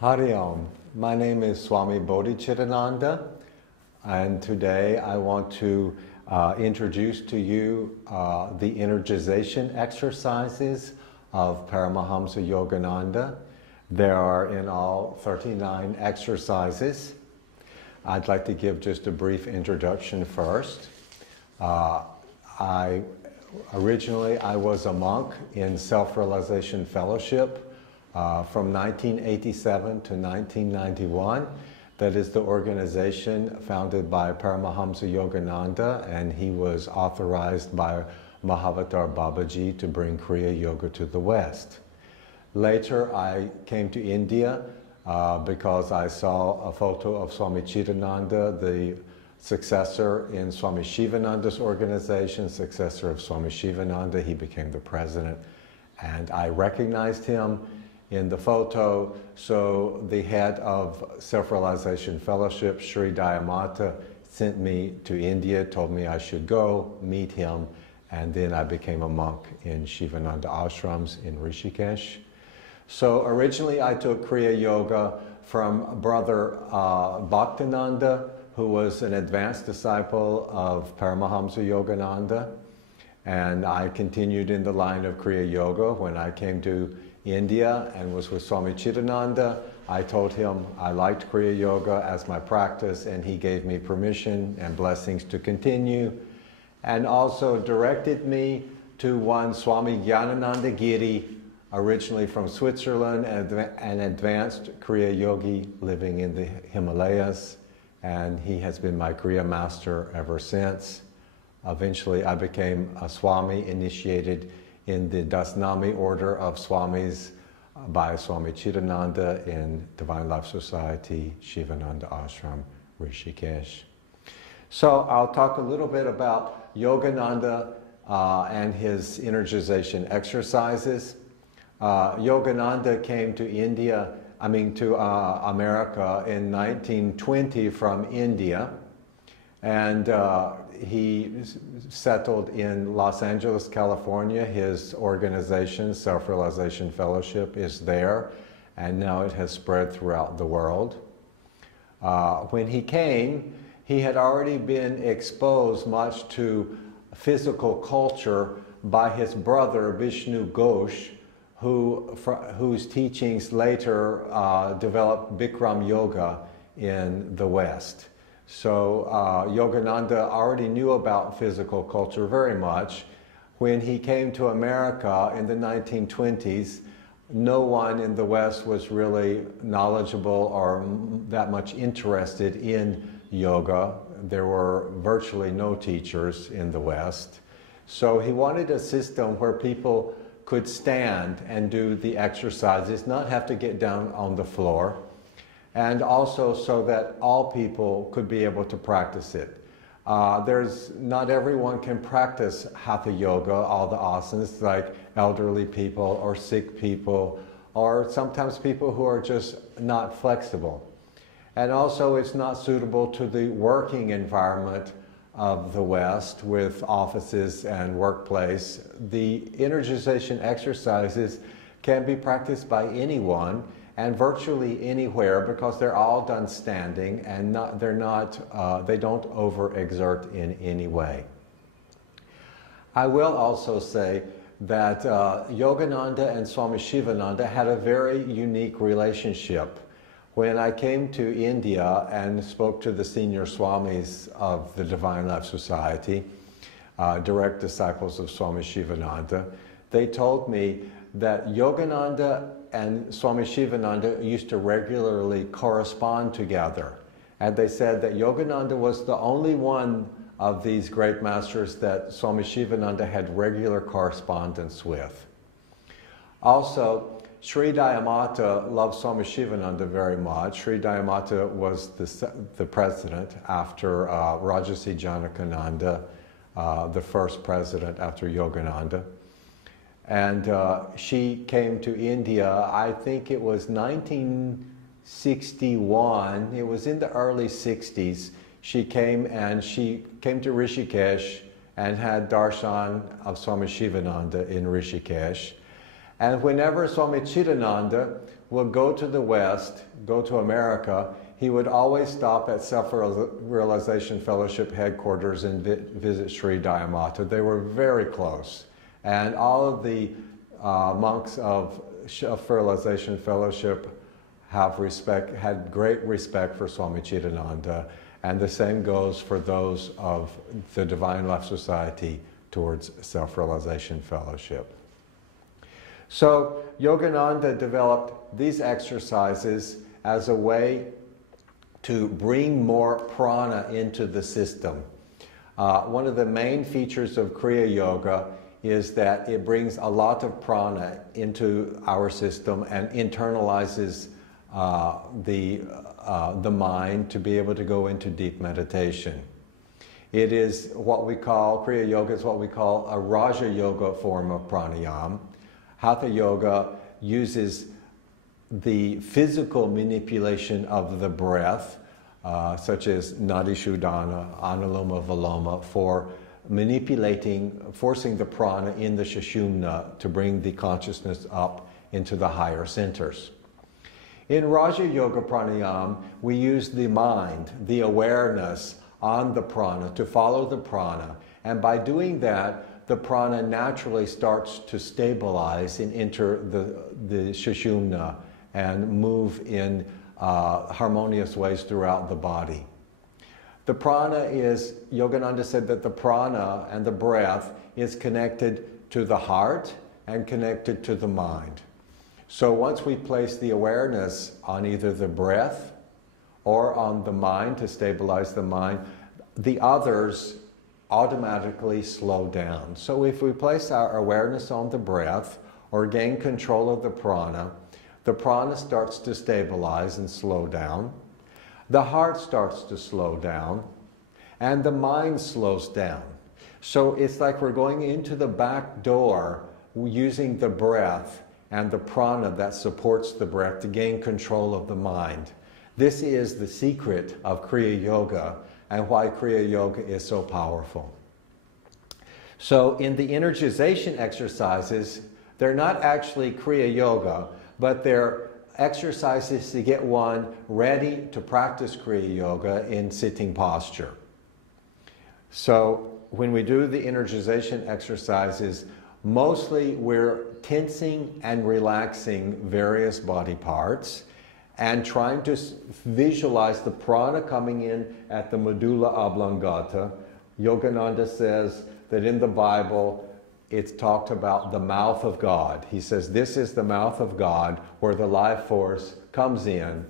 Hari Om. My name is Swami Bodhichitananda, and today I want to introduce to you the Energization Exercises of Paramahansa Yogananda. There are in all 39 exercises. I'd like to give just a brief introduction first. Originally I was a monk in Self-Realization Fellowship from 1987 to 1991. That is the organization founded by Paramahansa Yogananda, and he was authorized by Mahavatar Babaji to bring Kriya Yoga to the West. Later I came to India because I saw a photo of Swami Chitananda, the successor in Swami Shivananda's organization, successor of Swami Shivananda. He became the president, and I recognized him in the photo. So the head of Self-Realization Fellowship, Sri Dayamata, sent me to India, told me I should go meet him, and then I became a monk in Shivananda ashrams in Rishikesh. So originally I took Kriya Yoga from Brother Bhaktinanda, who was an advanced disciple of Paramahansa Yogananda, and I continued in the line of Kriya Yoga. When I came to India and was with Swami Chitananda, I told him I liked Kriya Yoga as my practice, and he gave me permission and blessings to continue, and also directed me to one Swami Gyanananda Giri, originally from Switzerland, an advanced Kriya Yogi living in the Himalayas, and he has been my Kriya master ever since. Eventually I became a Swami, initiated in the Dasnami order of Swamis by Swami Chitananda in Divine Life Society, Shivananda Ashram, Rishikesh. So I'll talk a little bit about Yogananda and his energization exercises. Yogananda came to America in 1920 from India, and he settled in Los Angeles, California. His organization, Self-Realization Fellowship, is there, and now it has spread throughout the world. When he came, he had already been exposed much to physical culture by his brother Vishnu Ghosh, whose teachings later developed Bikram Yoga in the West. So Yogananda already knew about physical culture very much. When he came to America in the 1920s, no one in the West was really knowledgeable or that much interested in yoga. There were virtually no teachers in the West. So he wanted a system where people could stand and do the exercises, not have to get down on the floor, and also so that all people could be able to practice it. Not everyone can practice Hatha Yoga, all the asanas, like elderly people or sick people, or sometimes people who are just not flexible. And also it's not suitable to the working environment of the West with offices and workplace. The energization exercises can be practiced by anyone and virtually anywhere, because they're all done standing, and they don't overexert in any way. I will also say that Yogananda and Swami Shivananda had a very unique relationship. When I came to India and spoke to the senior Swamis of the Divine Life Society, direct disciples of Swami Shivananda, they told me that Yogananda and Swami Shivananda used to regularly correspond together. And they said that Yogananda was the only one of these great masters that Swami Shivananda had regular correspondence with. Also, Sri Dayamata loved Swami Shivananda very much. Sri Dayamata was the president after Rajarsi Janakananda, the first president after Yogananda. And she came to India, I think it was 1961, it was in the early 60s. She came to Rishikesh and had darshan of Swami Shivananda in Rishikesh. And whenever Swami Chidananda would go to the West, go to America, he would always stop at Self-Realization Fellowship headquarters and visit Sri Dayamata. They were very close. And all of the monks of Self-Realization Fellowship had great respect for Swami Chidananda. And the same goes for those of the Divine Life Society towards Self-Realization Fellowship. So Yogananda developed these exercises as a way to bring more prana into the system. One of the main features of Kriya Yoga is that it brings a lot of prana into our system and internalizes the mind to be able to go into deep meditation. It is what we call, Kriya Yoga is what we call a Raja Yoga form of pranayama. Hatha Yoga uses the physical manipulation of the breath, such as Nadi Shuddhana, Anuloma Viloma, for forcing the prana in the Sushumna to bring the consciousness up into the higher centers. In Raja Yoga Pranayama, we use the mind, the awareness on the prana to follow the prana, and by doing that, the prana naturally starts to stabilize and enter the Sushumna and move in harmonious ways throughout the body. The prana is, Yogananda said that the prana and the breath is connected to the heart and connected to the mind. So once we place the awareness on either the breath or on the mind to stabilize the mind, the others automatically slow down. So if we place our awareness on the breath or gain control of the prana starts to stabilize and slow down. The heart starts to slow down, and the mind slows down. So it's like we're going into the back door using the breath and the prana that supports the breath to gain control of the mind. This is the secret of Kriya Yoga and why Kriya Yoga is so powerful. So in the energization exercises, they're not actually Kriya Yoga, but they're exercises to get one ready to practice Kriya Yoga in sitting posture. So when we do the energization exercises, mostly we're tensing and relaxing various body parts and trying to visualize the prana coming in at the medulla oblongata. Yogananda says that in the Bible, it's talked about the mouth of God. He says this is the mouth of God where the life force comes in.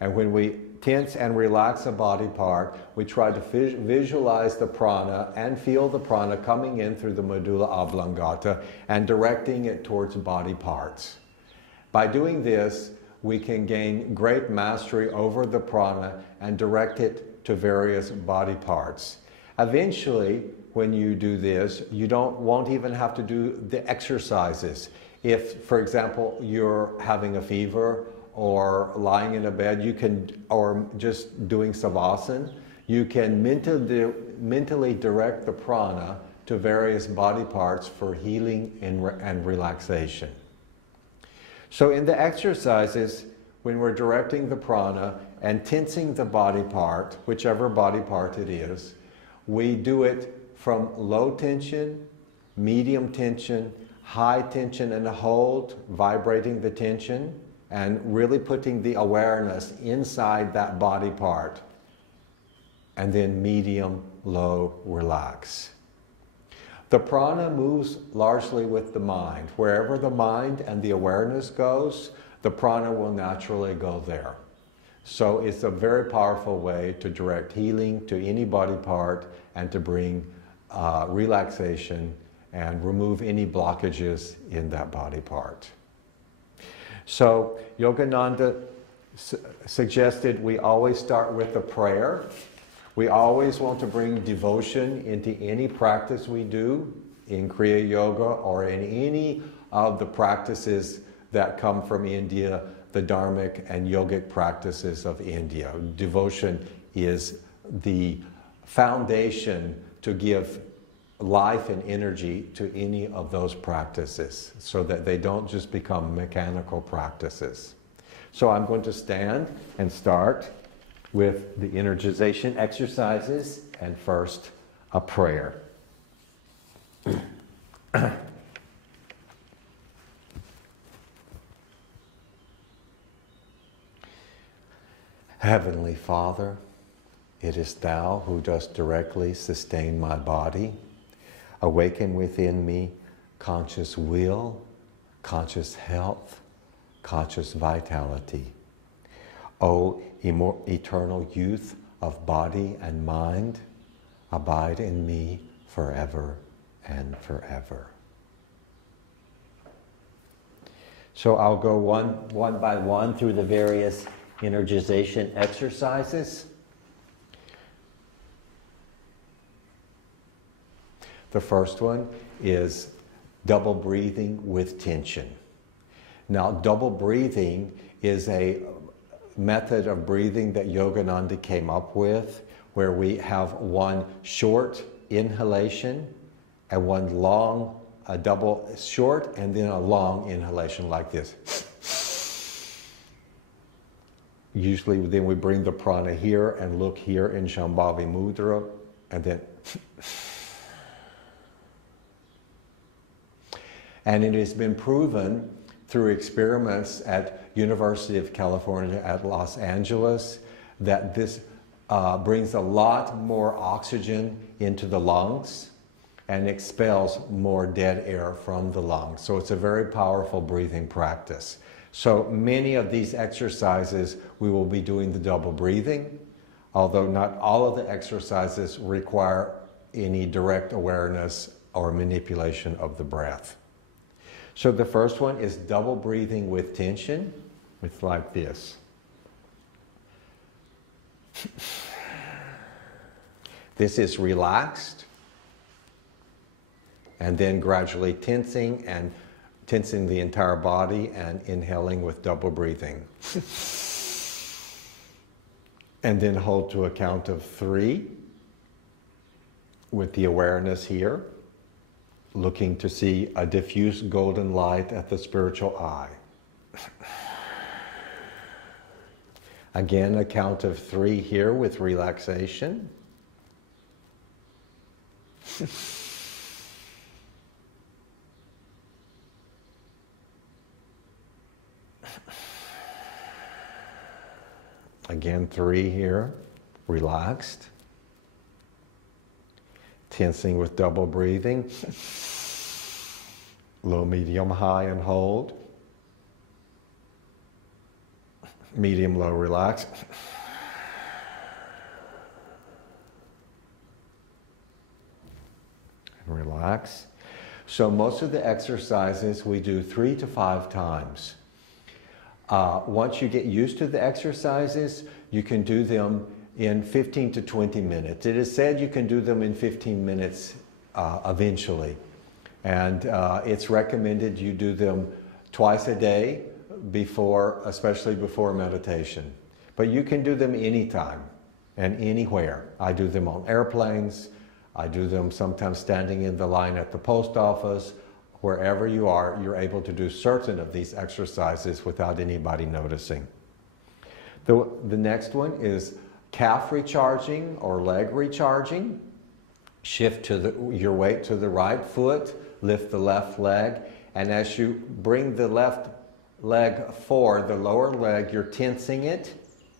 And when we tense and relax a body part, we try to visualize the prana and feel the prana coming in through the medulla oblongata and directing it towards body parts. By doing this, we can gain great mastery over the prana and direct it to various body parts. Eventually, when you do this, you won't even have to do the exercises. If, for example, you're having a fever or lying in a bed, or just doing savasana, you can mentally direct the prana to various body parts for healing and relaxation. So in the exercises, when we're directing the prana and tensing the body part, whichever body part it is, we do it from low tension, medium tension, high tension and hold, vibrating the tension, and really putting the awareness inside that body part. And then medium, low, relax. The prana moves largely with the mind. Wherever the mind and the awareness goes, the prana will naturally go there. So it's a very powerful way to direct healing to any body part and to bring relaxation and remove any blockages in that body part. So Yogananda suggested we always start with a prayer. We always want to bring devotion into any practice we do in Kriya Yoga or in any of the practices that come from India, the dharmic and yogic practices of India. Devotion is the foundation to give life and energy to any of those practices so that they don't just become mechanical practices. So I'm going to stand and start with the energization exercises, and first a prayer. Heavenly Father, it is Thou who dost directly sustain my body. Awaken within me conscious will, conscious health, conscious vitality. O eternal youth of body and mind, abide in me forever and forever. So I'll go one by one through the various energization exercises. The first one is double breathing with tension. Now, double breathing is a method of breathing that Yogananda came up with, where we have one short inhalation and one long, a double short and then a long inhalation like this. Usually then we bring the prana here and look here in Shambhavi Mudra, and then and it has been proven through experiments at University of California at Los Angeles that this brings a lot more oxygen into the lungs and expels more dead air from the lungs. So it's a very powerful breathing practice. So many of these exercises we will be doing the double breathing, although not all of the exercises require any direct awareness or manipulation of the breath. So the first one is double breathing with tension. It's like this. This is relaxed, and then gradually tensing the entire body and inhaling with double breathing. And then hold to a count of 3 with the awareness here, looking to see a diffuse golden light at the spiritual eye. Again, a count of 3 here with relaxation. Again, 3 here, relaxed. Tensing with double breathing. Low, medium, high, and hold. Medium, low, relax. And relax. So most of the exercises we do 3 to 5 times. Once you get used to the exercises, you can do them in 15 to 20 minutes. It is said you can do them in 15 minutes eventually. And it's recommended you do them twice a day, especially before meditation. But you can do them anytime and anywhere. I do them on airplanes. I do them sometimes standing in the line at the post office. Wherever you are, you're able to do certain of these exercises without anybody noticing. The next one is calf recharging or leg recharging. Shift your weight to the right foot, lift the left leg, and as you bring the left leg forward, the lower leg, you're tensing it,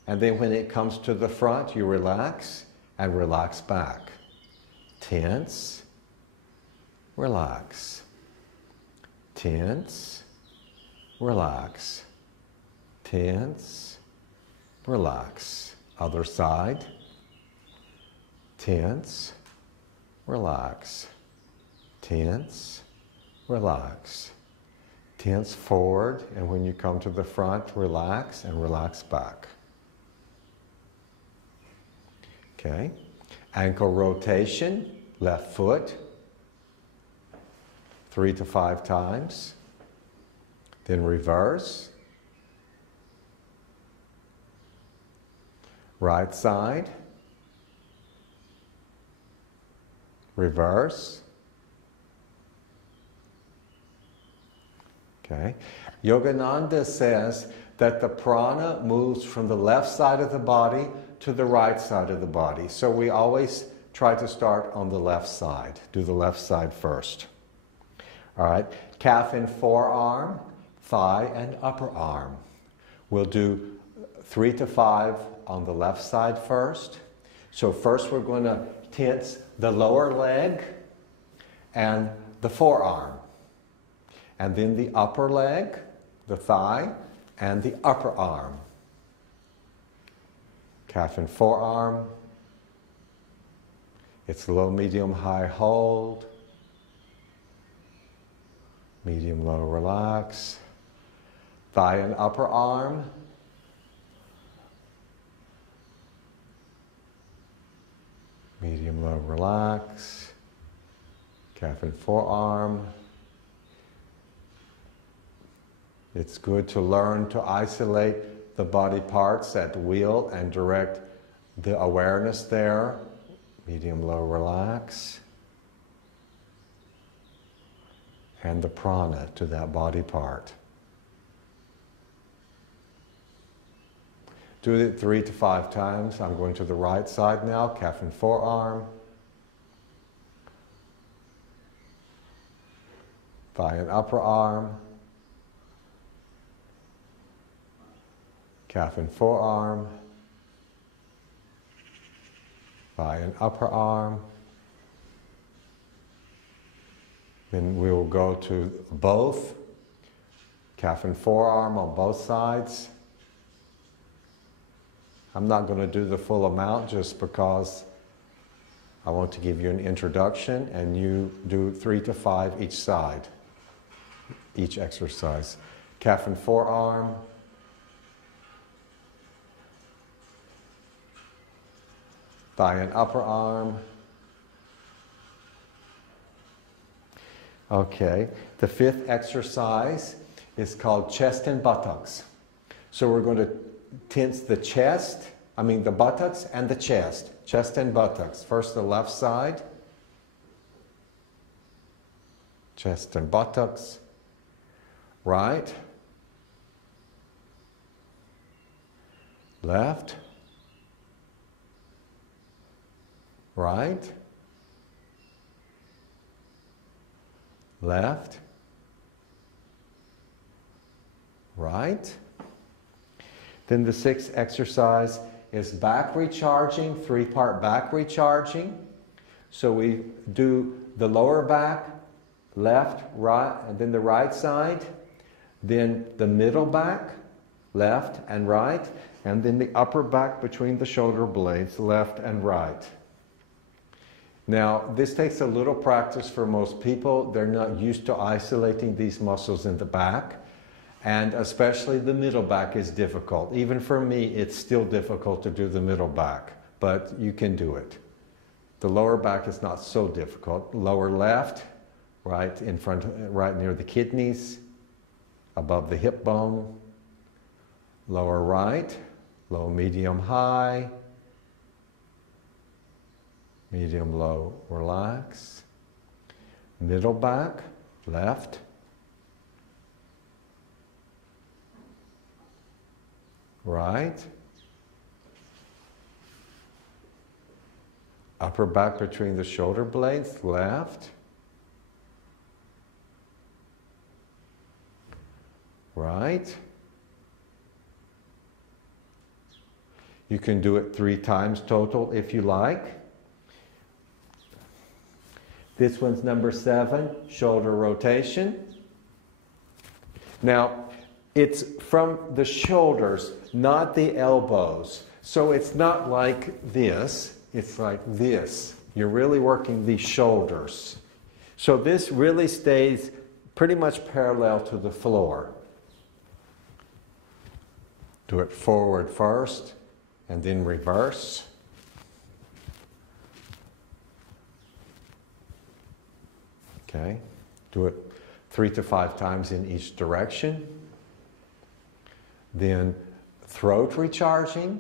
and then when it comes to the front, you relax and relax back. Tense, relax. Tense, relax. Tense, relax. Other side. Tense, relax. Tense, relax. Tense forward, and when you come to the front, relax and relax back. Okay. Ankle rotation, left foot. 3 to 5 times. Then reverse. Right side. Reverse. Okay. Yogananda says that the prana moves from the left side of the body to the right side of the body. So we always try to start on the left side. Do the left side first. All right. Calf and forearm, thigh and upper arm. We'll do 3 to 5 on the left side first. So first we're going to tense the lower leg and the forearm. And then the upper leg, the thigh, and the upper arm. Calf and forearm. It's low, medium, high hold. Medium, low, relax. Thigh and upper arm. Medium, low, relax. Calf and forearm. It's good to learn to isolate the body parts at will and direct the awareness there. Medium, low, relax. And the prana to that body part. Do it 3 to 5 times. I'm going to the right side now, calf and forearm. Thigh and upper arm. Calf and forearm. Thigh and upper arm. Then we will go to both, calf and forearm on both sides. I'm not going to do the full amount just because I want to give you an introduction, and you do 3 to 5 each side, each exercise. Calf and forearm. Thigh and upper arm. Okay, the 5th exercise is called chest and buttocks. So we're going to tense the the buttocks and the chest and buttocks. First the left side, chest and buttocks, right, left, right, left, right. Then the 6th exercise is back recharging, 3-part back recharging. So we do the lower back, left, right, and then the right side, then the middle back, left and right, and then the upper back between the shoulder blades, left and right. Now, this takes a little practice for most people. They're not used to isolating these muscles in the back, and especially the middle back is difficult. Even for me, it's still difficult to do the middle back, but you can do it. The lower back is not so difficult. Lower left, right in front, right near the kidneys, above the hip bone. Lower right, low, medium, high. Medium, low, relax. Middle back, left. Right. Upper back between the shoulder blades, left. Right. You can do it 3 times total if you like. This one's number 7, shoulder rotation. Now, it's from the shoulders, not the elbows. So it's not like this, it's like this. You're really working the shoulders. So this really stays pretty much parallel to the floor. Do it forward first, and then reverse. Okay, do it 3 to 5 times in each direction. Then throat recharging.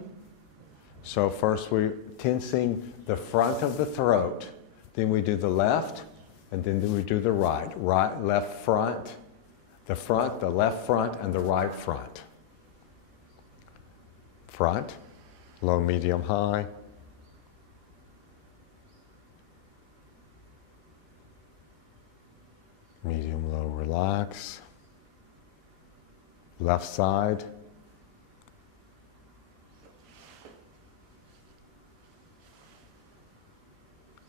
So first we're tensing the front of the throat. Then we do the left, and then we do the right. Right, left front, The front, the left front, and the right front. Front, low, medium, high. Medium, low, relax. Left side.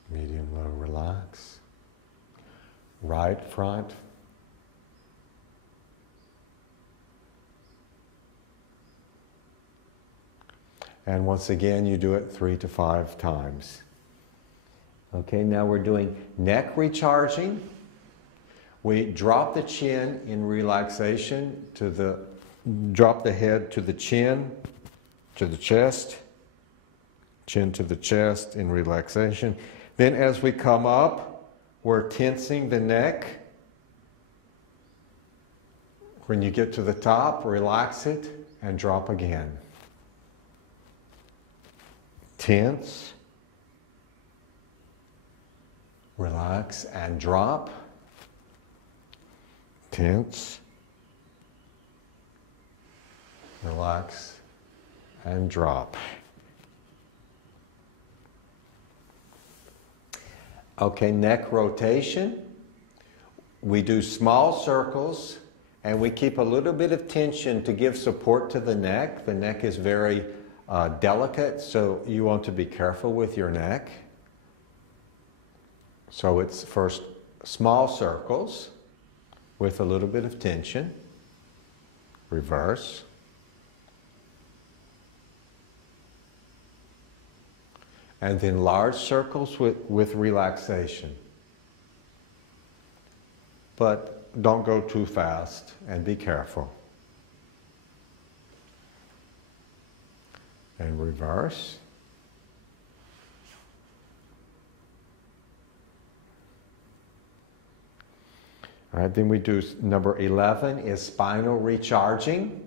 Medium, low, relax. Right front. And once again, you do it 3 to 5 times. Okay, now we're doing neck recharging. We drop the chin in relaxation drop the head to the chin, to the chest, chin to the chest in relaxation. Then as we come up, we're tensing the neck. When you get to the top, relax it and drop again. Tense, relax and drop. Tense, relax and drop. Okay, neck rotation. We do small circles and we keep a little bit of tension to give support to the neck. The neck is very delicate, so you want to be careful with your neck. So it's first small circles with a little bit of tension. Reverse. And then large circles with relaxation. But don't go too fast and be careful. And reverse. All right, then we do number 11 is spinal recharging.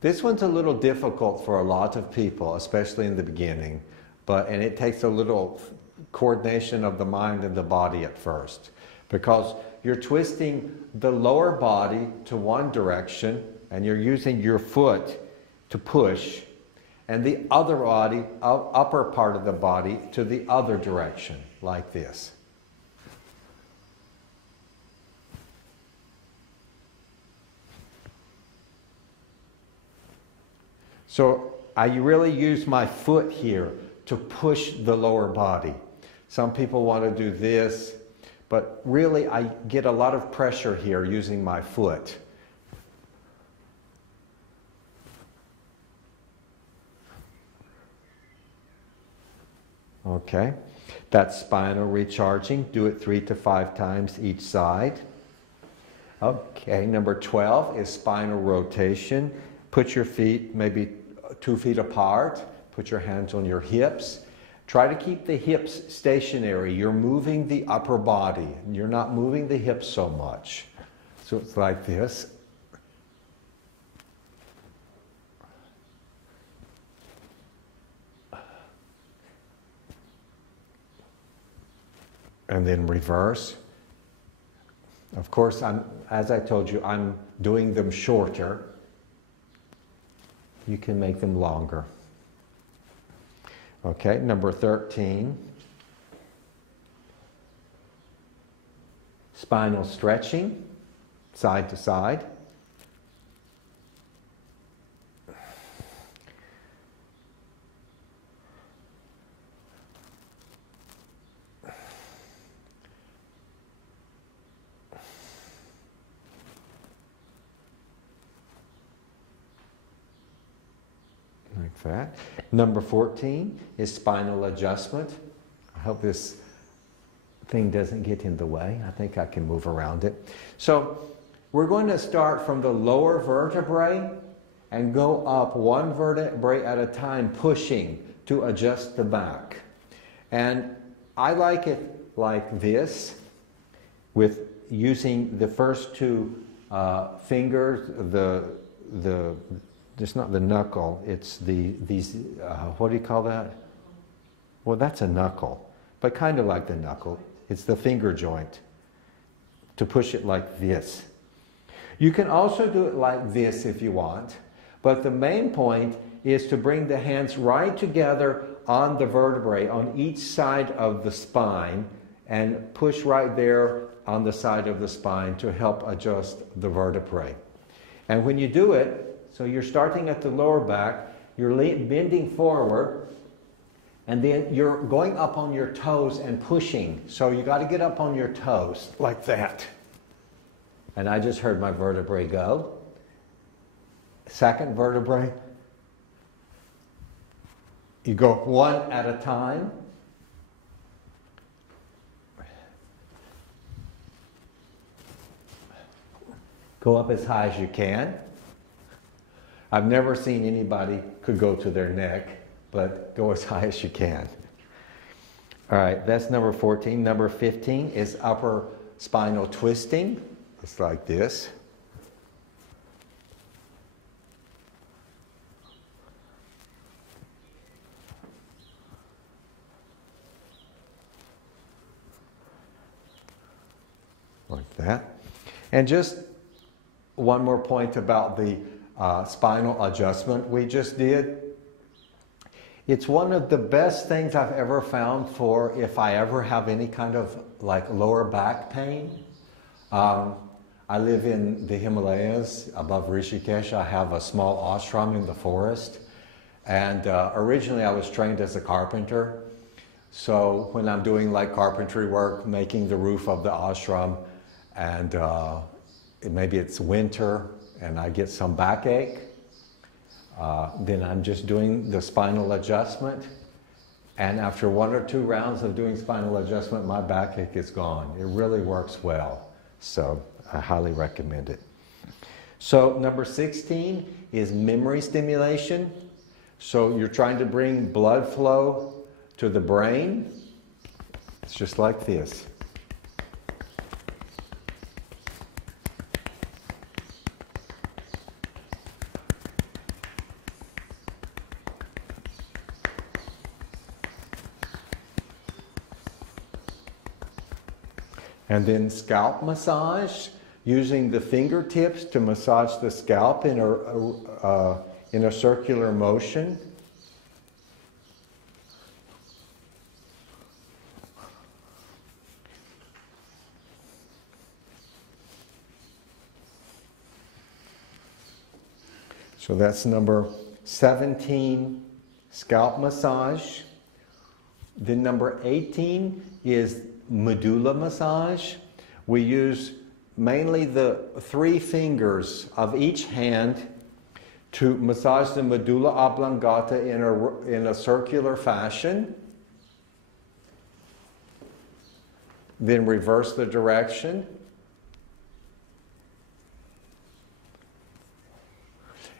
This one's a little difficult for a lot of people, especially in the beginning, and it takes a little coordination of the mind and the body at first, because you're twisting the lower body to one direction and you're using your foot to push, and the other body, upper part of the body, to the other direction, like this. So I really use my foot here to push the lower body. Some people want to do this, but really I get a lot of pressure here using my foot. Okay, that's spinal recharging. Do it 3 to 5 times each side. Okay, number 12 is spinal rotation. Put your feet maybe 2 feet apart. Put your hands on your hips. Try to keep the hips stationary. You're moving the upper body. You're not moving the hips so much. So it's like this. And then reverse. Of course, as I told you, I'm doing them shorter. You can make them longer. Okay, number 13. Spinal stretching, side to side. That. Number 14 is spinal adjustment. I hope this thing doesn't get in the way. I think I can move around it. So we're going to start from the lower vertebrae and go up one vertebrae at a time, pushing to adjust the back. And I like it like this, with using the first 2 fingers, it's not the knuckle, it's these, what do you call that? Well, that's a knuckle, but kind of like the knuckle. It's the finger joint, to push it like this. You can also do it like this if you want, but the main point is to bring the hands right together on the vertebrae on each side of the spine and push right there on the side of the spine to help adjust the vertebrae. And when you do it, so you're starting at the lower back, you're bending forward, and then you're going up on your toes and pushing. So you got to get up on your toes like that. And I just heard my vertebrae go. Second vertebrae. You go one at a time. Go up as high as you can. I've never seen anybody could go to their neck, but go as high as you can. All right, that's number 14. Number 15 is upper spinal twisting. It's like this. Like that. And just one more point about the spinal adjustment we just did. It's one of the best things I've ever found for if I ever have any kind of like lower back pain. I live in the Himalayas above Rishikesh. I have a small ashram in the forest. And originally I was trained as a carpenter. So when I'm doing like carpentry work, making the roof of the ashram, and maybe it's winter and I get some backache, then I'm just doing the spinal adjustment. And after 1 or 2 rounds of doing spinal adjustment, my backache is gone. It really works well. So I highly recommend it. So number 16 is memory stimulation. So you're trying to bring blood flow to the brain. It's just like this. And then scalp massage, using the fingertips to massage the scalp in a circular motion. So that's number 17, scalp massage. Then number 18 is medulla massage. We use mainly the 3 fingers of each hand to massage the medulla oblongata in a circular fashion. Then reverse the direction.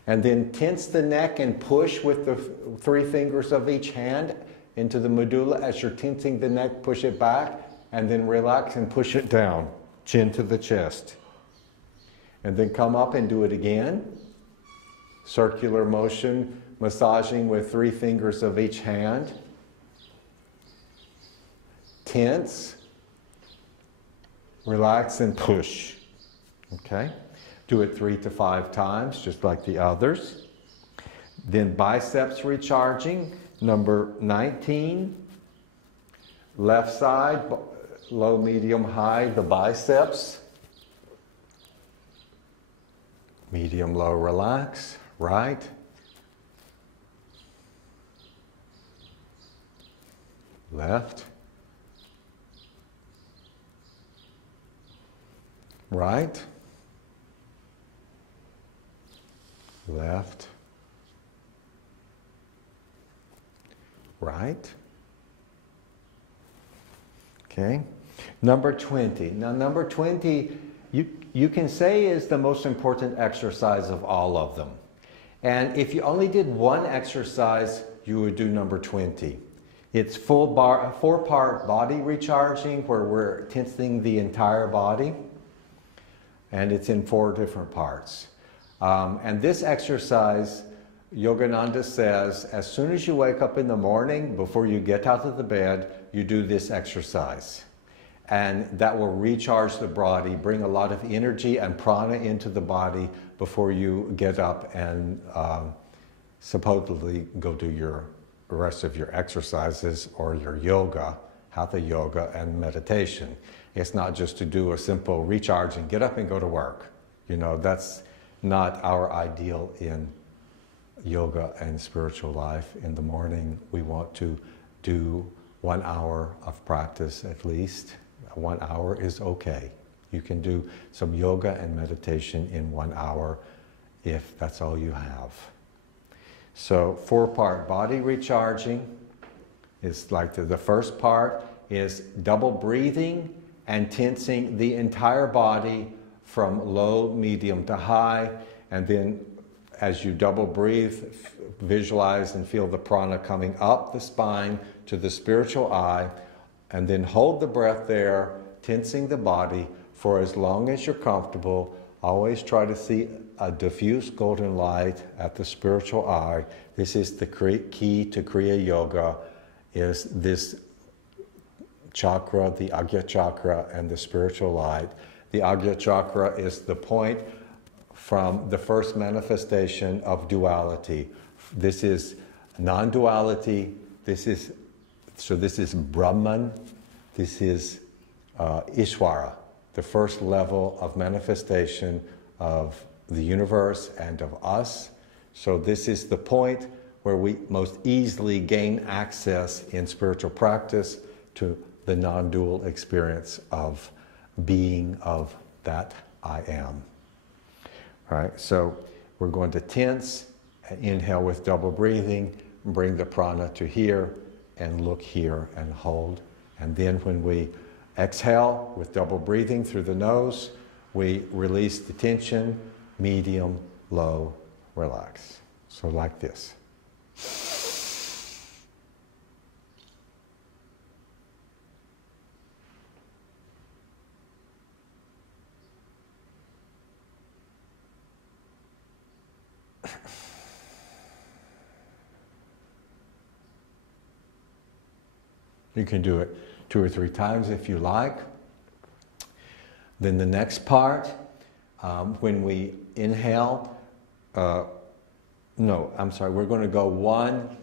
And then tense the neck and push with the 3 fingers of each hand into the medulla. As you're tensing the neck, push it back, and then relax and push it down, chin to the chest. And then come up and do it again. Circular motion, massaging with 3 fingers of each hand. Tense, relax, and push. Okay? Do it 3 to 5 times, just like the others. Then biceps recharging, number 19. Left side, low, medium, high, the biceps. Medium, low, relax. Right. Left. Right. Left. Right. Okay. Number 20. Now number 20, you can say is the most important exercise of all of them. And if you only did one exercise, you would do number 20. It's 4-part body recharging, where we're tensing the entire body. And it's in 4 different parts. And this exercise, Yogananda says, as soon as you wake up in the morning, before you get out of the bed, you do this exercise. and that will recharge the body, bring a lot of energy and prana into the body before you get up and supposedly go do your rest of your exercises or your yoga, hatha yoga and meditation. It's not just to do a simple recharge and get up and go to work. You know, that's not our ideal in yoga and spiritual life. In the morning, we want to do 1 hour of practice at least. 1 hour is okay. You can do some yoga and meditation in 1 hour if that's all you have. So 4-part body recharging is like the first part is double breathing and tensing the entire body from low, medium to high, and then as you double breathe, visualize and feel the prana coming up the spine to the spiritual eye, and then hold the breath there, tensing the body for as long as you're comfortable. Always try to see a diffuse golden light at the spiritual eye. This is the key to Kriya Yoga, is this chakra, the Agya chakra, and the spiritual light. The Agya chakra is the point from the first manifestation of duality. This is non-duality. This is Brahman. This is Ishvara, the first level of manifestation of the universe and of us. So this is the point where we most easily gain access in spiritual practice to the non-dual experience of being of that I am. All right, so we're going to tense, inhale with double breathing, bring the prana to here, and look here and hold. And then when we exhale with double breathing through the nose, we release the tension, medium, low, relax. So like this. You can do it 2 or 3 times if you like. Then the next part, when we inhale, we're going to go 1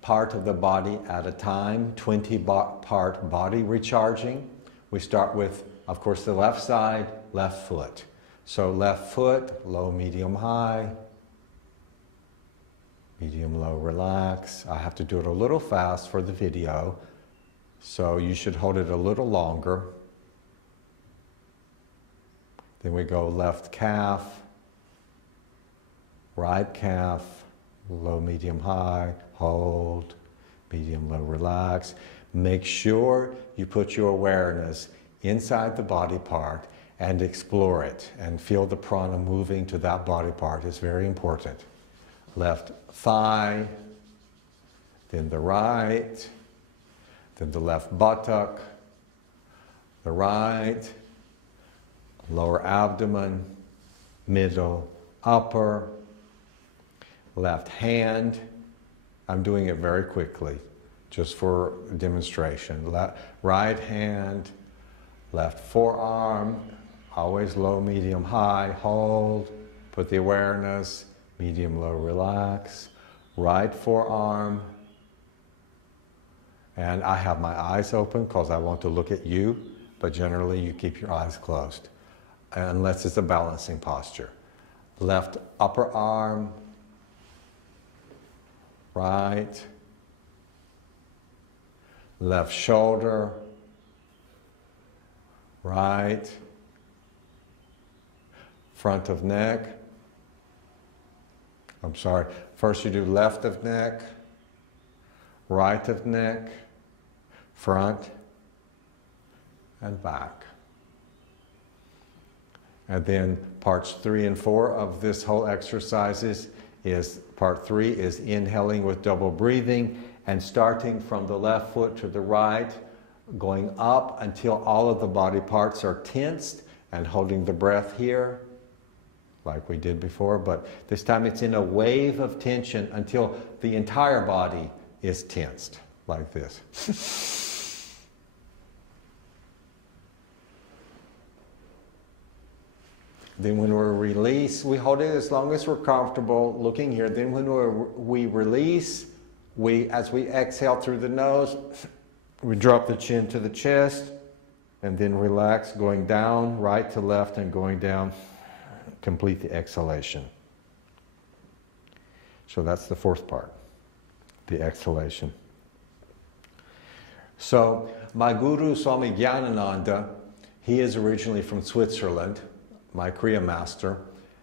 part of the body at a time, 20-part body recharging. We start with, of course, the left side, left foot. So left foot, low, medium, high, medium, low, relax. I have to do it a little fast for the video, so you should hold it a little longer. Then we go left calf, right calf, low, medium, high, hold, medium, low, relax. Make sure you put your awareness inside the body part and explore it and feel the prana moving to that body part. It's very important. Left thigh, then the right, then the left buttock, the right, lower abdomen, middle, upper, left hand. I'm doing it very quickly, just for demonstration. Right hand, left forearm, always low, medium, high, hold, put the awareness, medium, low, relax. Right forearm, and I have my eyes open because I want to look at you, but generally you keep your eyes closed, unless it's a balancing posture. Left upper arm, right, left shoulder, right, front of neck. I'm sorry, first you do left of neck, right of neck, front, and back. And then parts 3 and 4 of this whole exercises is, part 3 is inhaling with double breathing and starting from the left foot to the right, going up until all of the body parts are tensed and holding the breath here, like we did before, but this time it's in a wave of tension until the entire body is tensed, like this. Then when we release, we hold it as long as we're comfortable looking here. Then when we release, as we exhale through the nose, we drop the chin to the chest and then relax, going down, right to left and going down. Complete the exhalation. So that's the fourth part, the exhalation. So my guru, Swami Yogananda, he is originally from Switzerland, my Kriya master.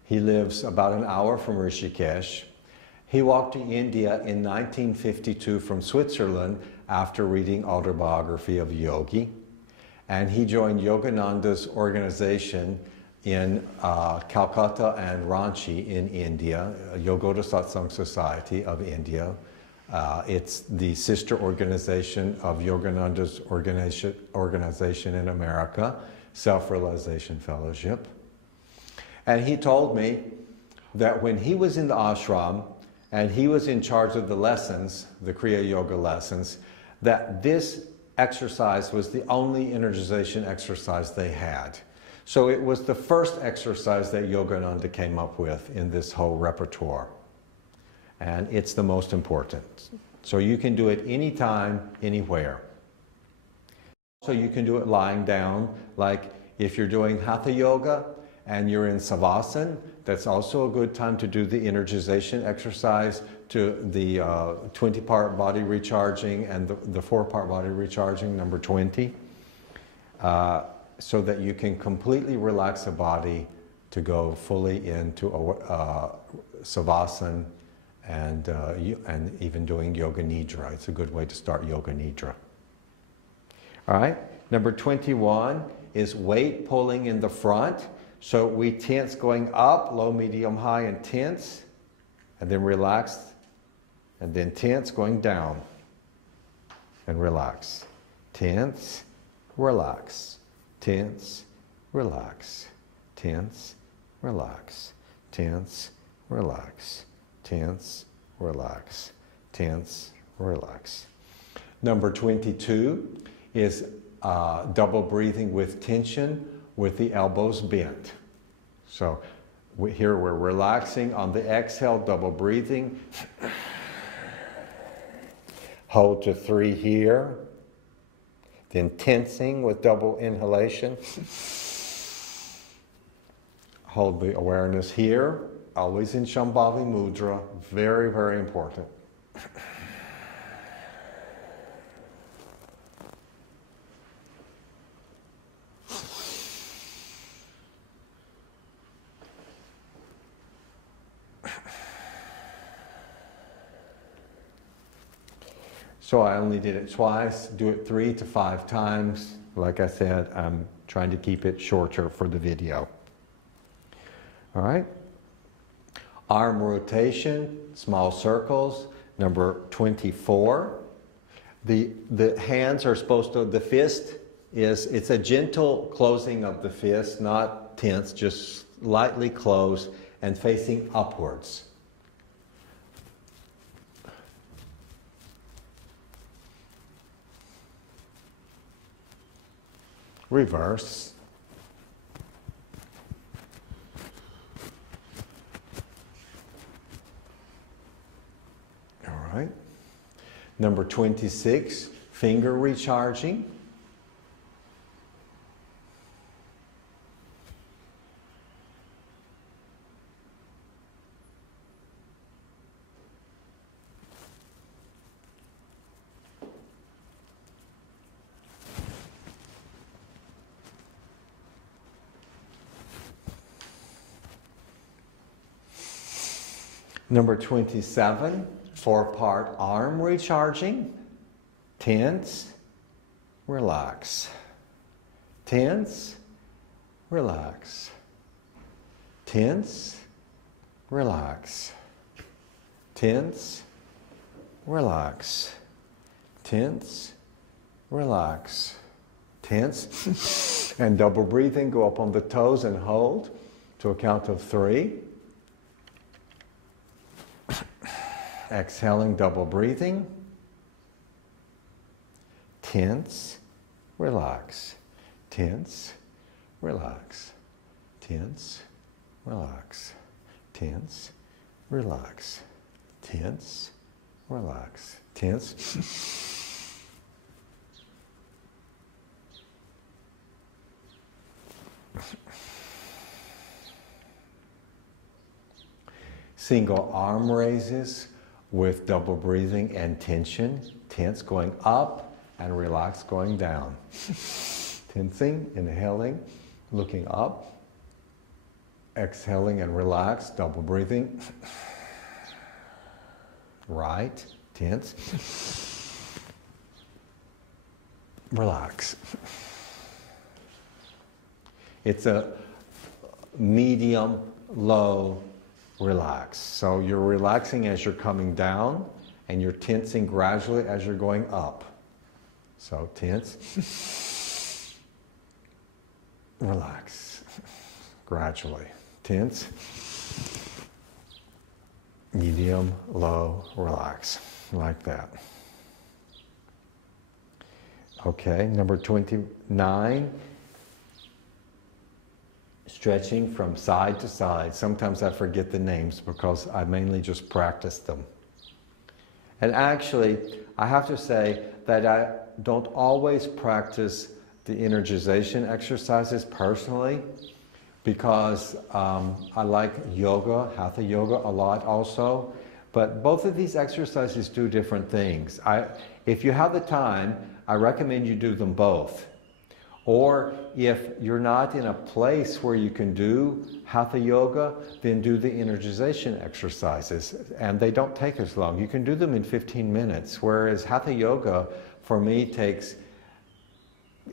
He lives about an hour from Rishikesh. He walked to India in 1952 from Switzerland after reading autobiography of a yogi. And he joined Yogananda's organization in Calcutta and Ranchi in India, Yogoda Satsang Society of India. It's the sister organization of Yogananda's organization in America, Self-Realization Fellowship. And he told me that when he was in the ashram and he was in charge of the lessons, the Kriya Yoga lessons, that this exercise was the only energization exercise they had. So it was the first exercise that Yogananda came up with in this whole repertoire. And it's the most important. So you can do it anytime, anywhere. So you can do it lying down, like if you're doing Hatha Yoga and you're in Savasana, that's also a good time to do the energization exercise, to the 20-part body recharging and the 4-part body recharging, number 20, so that you can completely relax the body to go fully into Savasana and even doing Yoga Nidra. It's a good way to start Yoga Nidra. All right, number 21 is weight pulling in the front. So we tense going up, low, medium, high, and tense, and then relax, and then tense going down, and relax. Tense, relax, tense, relax, tense, relax, tense, relax, tense, relax, tense, relax. Number 22 is double breathing with tension, with the elbows bent. So here we're relaxing on the exhale, double breathing. Hold to 3 here. Then tensing with double inhalation. Hold the awareness here, always in Shambhavi Mudra. Very, very important. So I only did it twice. Do it 3 to 5 times. Like I said, I'm trying to keep it shorter for the video. All right. Arm rotation, small circles. Number 24. The hands are supposed to, the fist it's a gentle closing of the fist, not tense, just lightly closed and facing upwards. Reverse. All right. Number 26, finger recharging. Number 27, 4-part arm recharging. Tense, relax. Tense, relax. Tense, relax. Tense, relax. Tense, relax. Tense. And double breathing, go up on the toes and hold to a count of 3. Exhaling, double breathing. Tense, relax. Tense, relax. Tense, relax, tense, relax, tense, relax, tense. Single arm raises with double breathing and tension. Tense going up and relax going down. Tensing, inhaling, looking up. Exhaling and relax, double breathing. Right, tense. Relax. It's a medium, low, relax. So you're relaxing as you're coming down and you're tensing gradually as you're going up. So tense. Relax. Gradually. Tense. Medium, low, relax. Like that. Okay, number 29. Stretching from side to side. Sometimes I forget the names because I mainly just practice them. And actually, I have to say that I don't always practice the energization exercises personally because I like yoga, hatha yoga a lot also. But both of these exercises do different things. If you have the time, I recommend you do them both. Or if you're not in a place where you can do hatha yoga, then do the energization exercises. And they don't take as long. You can do them in 15 minutes, whereas hatha yoga, for me, takes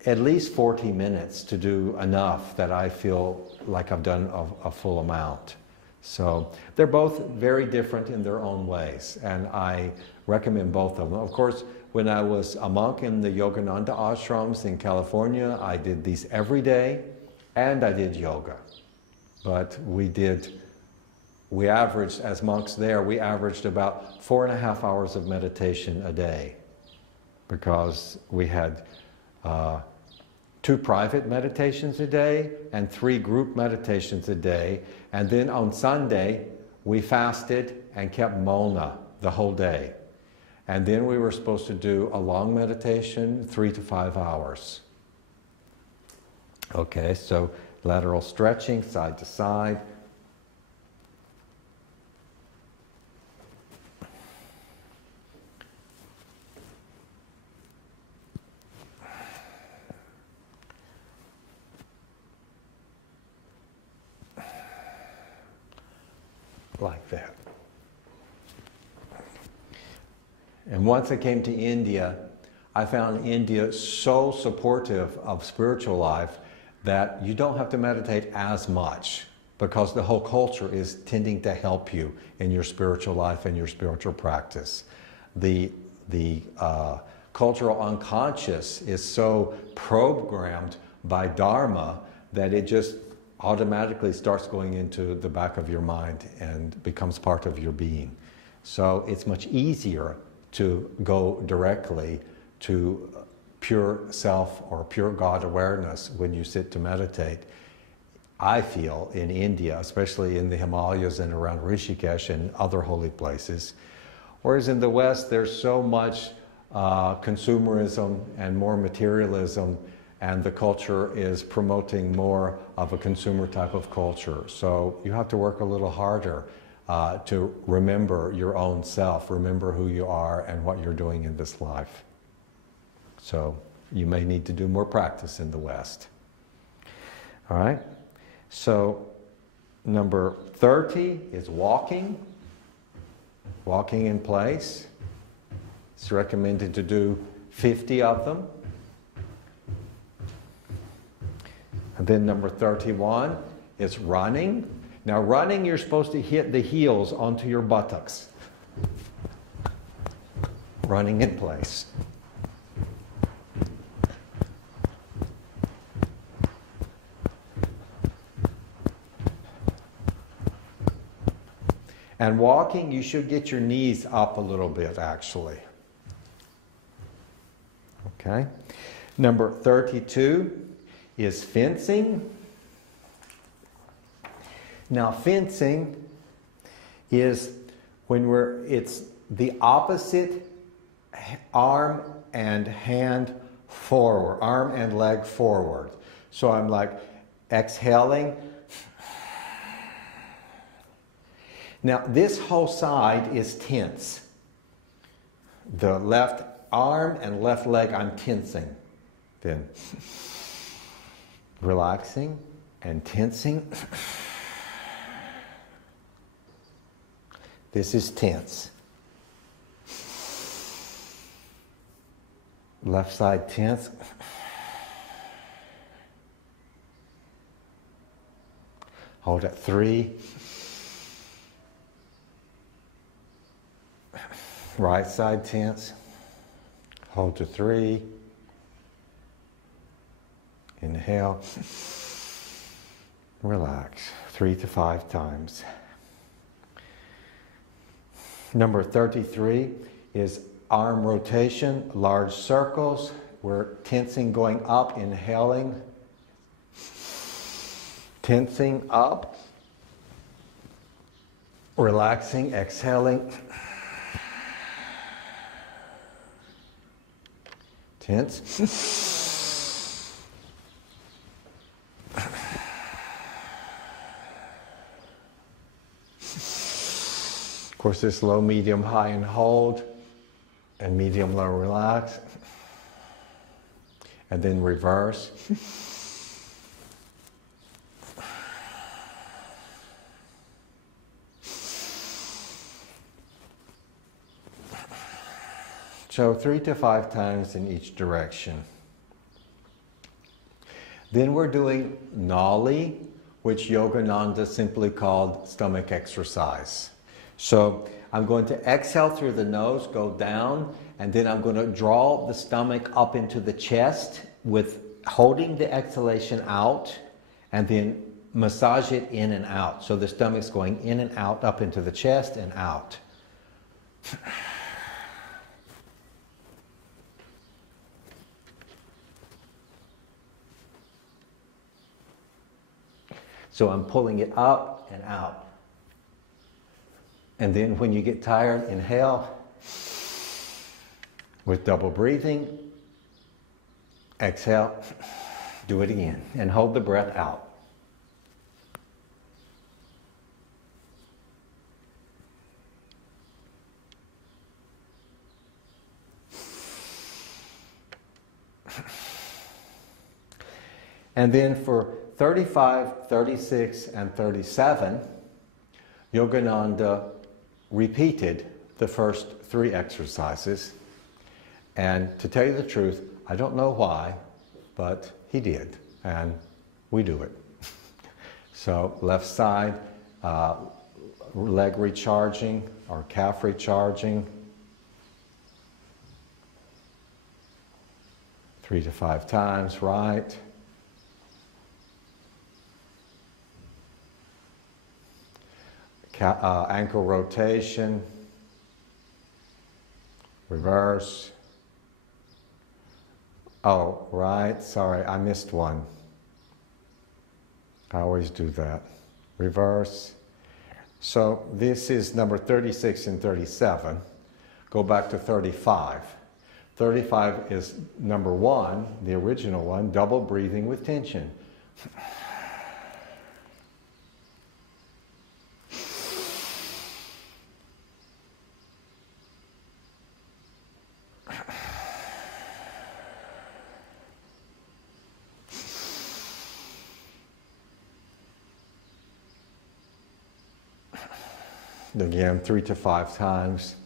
at least 40 minutes to do enough that I feel like I've done a full amount. So they're both very different in their own ways, and I recommend both of them. Of course, when I was a monk in the Yogananda ashrams in California, I did these every day, and I did yoga. But we averaged, as monks there, we averaged about 4.5 hours of meditation a day, because we had 2 private meditations a day and 3 group meditations a day. And then on Sunday, we fasted and kept mauna the whole day. And then we were supposed to do a long meditation, 3 to 5 hours. Okay, so lateral stretching, side to side. Like that. And once I came to India, I found India so supportive of spiritual life that you don't have to meditate as much, because the whole culture is tending to help you in your spiritual life and your spiritual practice. The cultural unconscious is so programmed by Dharma that it just automatically starts going into the back of your mind and becomes part of your being. So it's much easier to go directly to pure self or pure God awareness when you sit to meditate. I feel in India, especially in the Himalayas and around Rishikesh and other holy places. Whereas in the West, there's so much consumerism and more materialism, and the culture is promoting more of a consumer type of culture. So you have to work a little harder to remember your own self, remember who you are and what you're doing in this life. So you may need to do more practice in the West. All right, so number 30 is walking. Walking in place. It's recommended to do 50 of them. And then number 31 is running. Now running, you're supposed to hit the heels onto your buttocks. Running in place. And walking, you should get your knees up a little bit, actually. Okay. Number 32 is fencing. Now, fencing is when it's the opposite arm and hand forward, arm and leg forward. So I'm like exhaling. Now, this whole side is tense. The left arm and left leg, I'm tensing. Then relaxing and tensing. This is tense. Left side tense. Hold at 3. Right side tense. Hold to 3. Inhale. Relax. 3 to 5 times. Number 33 is arm rotation, large circles. We're tensing going up, inhaling. Tensing up. Relaxing, exhaling. Tense. Of course, this low, medium, high, and hold, and medium, low, relax. And then reverse. So 3 to 5 times in each direction. Then we're doing Nali, which Yogananda simply called stomach exercise. So I'm going to exhale through the nose, go down, and then I'm going to draw the stomach up into the chest with holding the exhalation out, and then massage it in and out. So the stomach's going in and out, up into the chest and out. So I'm pulling it up and out. And then when you get tired, inhale with double breathing. Exhale, do it again, and hold the breath out. And then for 35, 36, and 37, Yogananda repeated the first 3 exercises. And to tell you the truth, I don't know why, but he did, and we do it. So left side, leg recharging or calf recharging. 3 to 5 times, right. Ankle rotation, reverse. Oh, right, sorry, I missed one. I always do that. Reverse. So this is number 36 and 37. Go back to 35. 35 is number 1, the original one, double breathing with tension. Again, 3 to 5 times.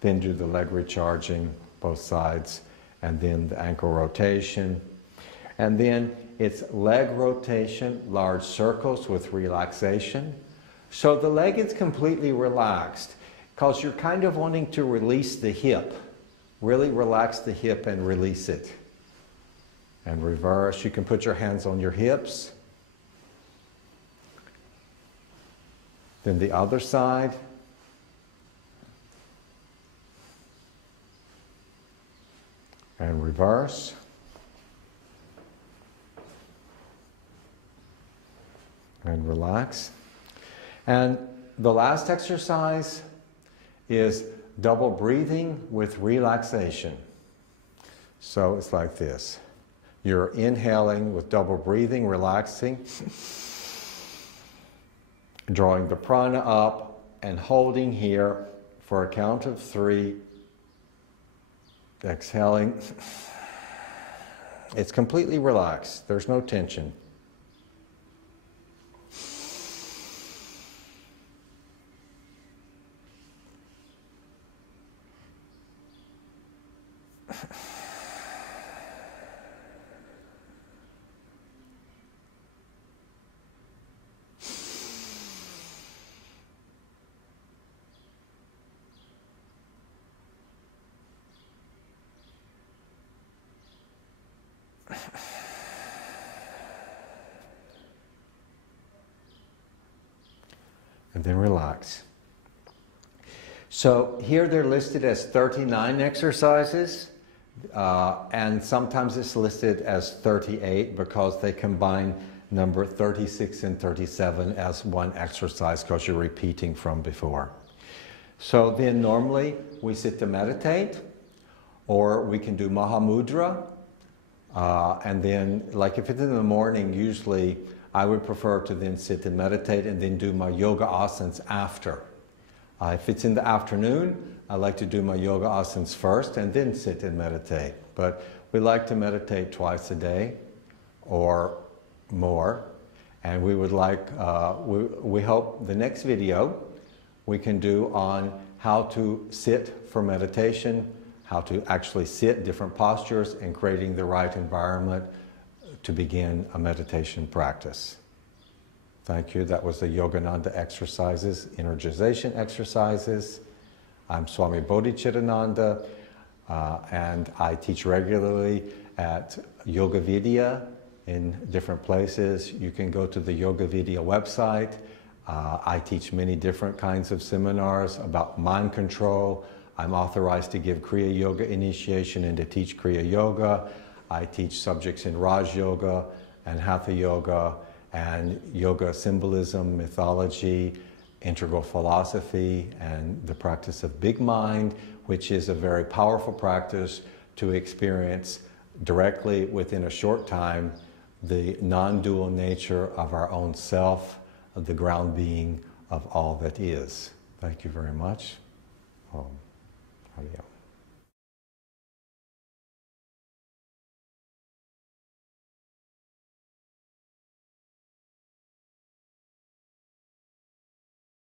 Then do the leg recharging, both sides, and then the ankle rotation. And then it's leg rotation, large circles with relaxation. So the leg is completely relaxed because you're kind of wanting to release the hip. Really relax the hip and release it. And reverse. You can put your hands on your hips. Then the other side. And reverse. And relax. And the last exercise is double breathing with relaxation. So it's like this. You're inhaling with double breathing, relaxing, drawing the prana up and holding here for a count of 3. Exhaling. It's completely relaxed. There's no tension. And then relax. So here they're listed as 39 exercises, and sometimes it's listed as 38 because they combine number 36 and 37 as one exercise because you're repeating from before. So then normally we sit to meditate, or we can do Mahamudra, and then like if it's in the morning, usually I would prefer to then sit and meditate and then do my yoga asanas after. If it's in the afternoon, I like to do my yoga asanas first and then sit and meditate. But we like to meditate twice a day or more. And we would like, we hope the next video we can do on how to sit for meditation, how to actually sit, different postures, and creating the right environment to begin a meditation practice. Thank you. That was the Yogananda exercises, Energization Exercises. I'm Swami Bodhichitananda, and I teach regularly at Yoga Vidya in different places. You can go to the Yoga Vidya website. I teach many different kinds of seminars about mind control. I'm authorized to give Kriya Yoga initiation and to teach Kriya Yoga. I teach subjects in Raj Yoga and Hatha Yoga and yoga symbolism, mythology, integral philosophy, and the practice of big mind, which is a very powerful practice to experience directly within a short time the non-dual nature of our own self, of the ground being of all that is. Thank you very much. Om. Hariya.